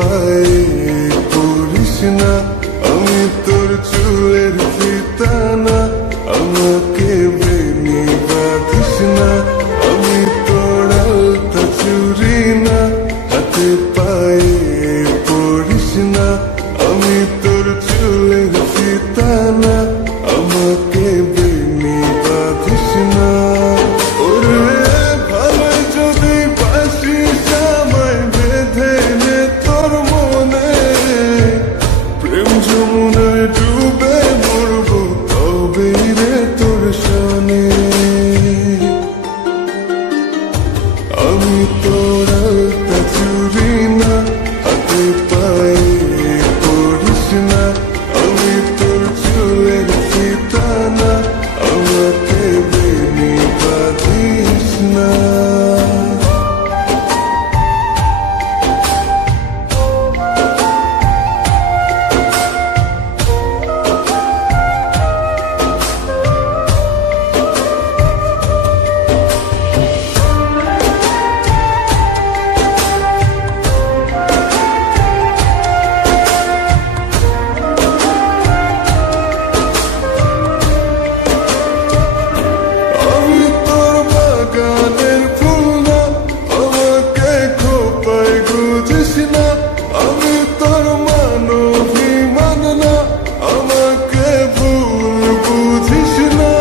পায়ে পড়িস না, আমি তোর চুলের ফিতা না, আমাকে বেনি বাঁধিস না, আমি তোর আলতা চুরি না, হাতে পায়ে পড়িস না, আমি তোর চুলের ফিতা না, আমাকে বেনি বাঁধিস না। ওরে ভালো যদি বাসিস আমায় বেঁধে নে তোর মনে, প্রেম যমুনায় ডুবে মরবো তবেই রে তোর শোনে। আমি তোর আলতা চুরি না, হাতে পায়ে পড়িস না, আমি তোর চুলের ফিতা না, আমাকে বেনি বাঁধিস না। আমি তোর বাগানের ফুল না, আমাকে খোপায় গুজিস না, আমি তোর মানবিমান না, আমাকে ভুল বুঝিস না।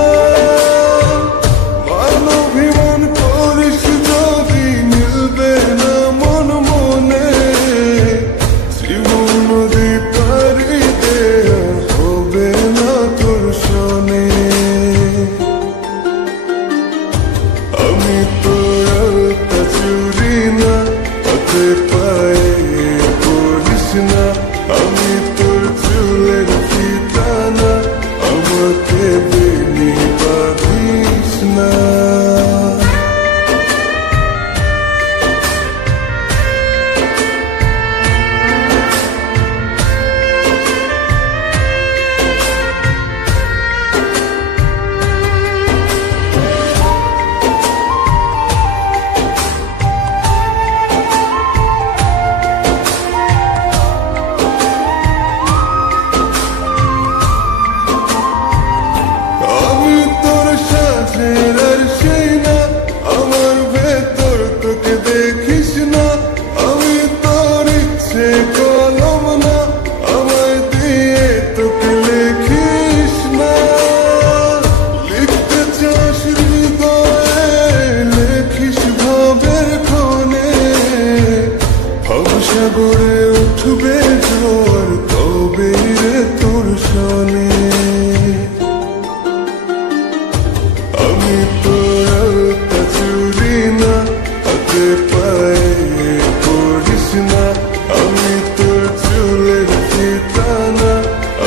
মানবিমান করিস যদি মিলবে না মন মনে, জীবন নদী পারি দেয়া হবে না তোর শোনে। আমি তোর আলতা চুরি না, হাতে পায়ে পড়িস না, আমি তোর চুলের ফিতা না, আমাকে বেনি বাঁধিস না। আমি তোর সাজের আর সেই না, আমার ভেতর তোকে দেখিস না, আমি তোর ইচ্ছে কলম না, আমায় দিয়ে তোকে লেখিস না। লিখতে চাস হৃদয়ে, লেখিস ভাবের ক্ষণে, ভবসাগরে উঠবে ঝড় তবে রে তোর শোনে। আমি তোর আলতা চুরি না, হাতে পায়ে পড়িস না, আমি তোর চুলের ফিতা না,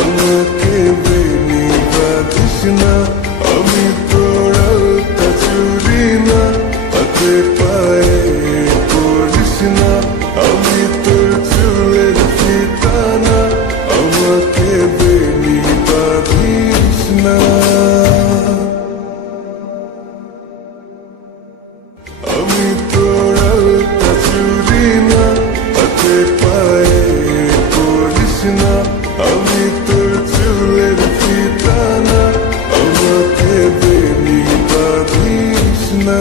আমাকে বেনি বাঁধিস না। আমি তোর আলতা চুরি না, হাতে পায়ে পড়িস না, আমি তোর চুলের ফিতা না, আমাকে বেনি বাঁধিস না। আমি তোর আলতা চুরি না, হাতে পায়ে পড়িস না, আমি তোর চুলের ফিতা না, আমাকে বেনি বাঁধিস না।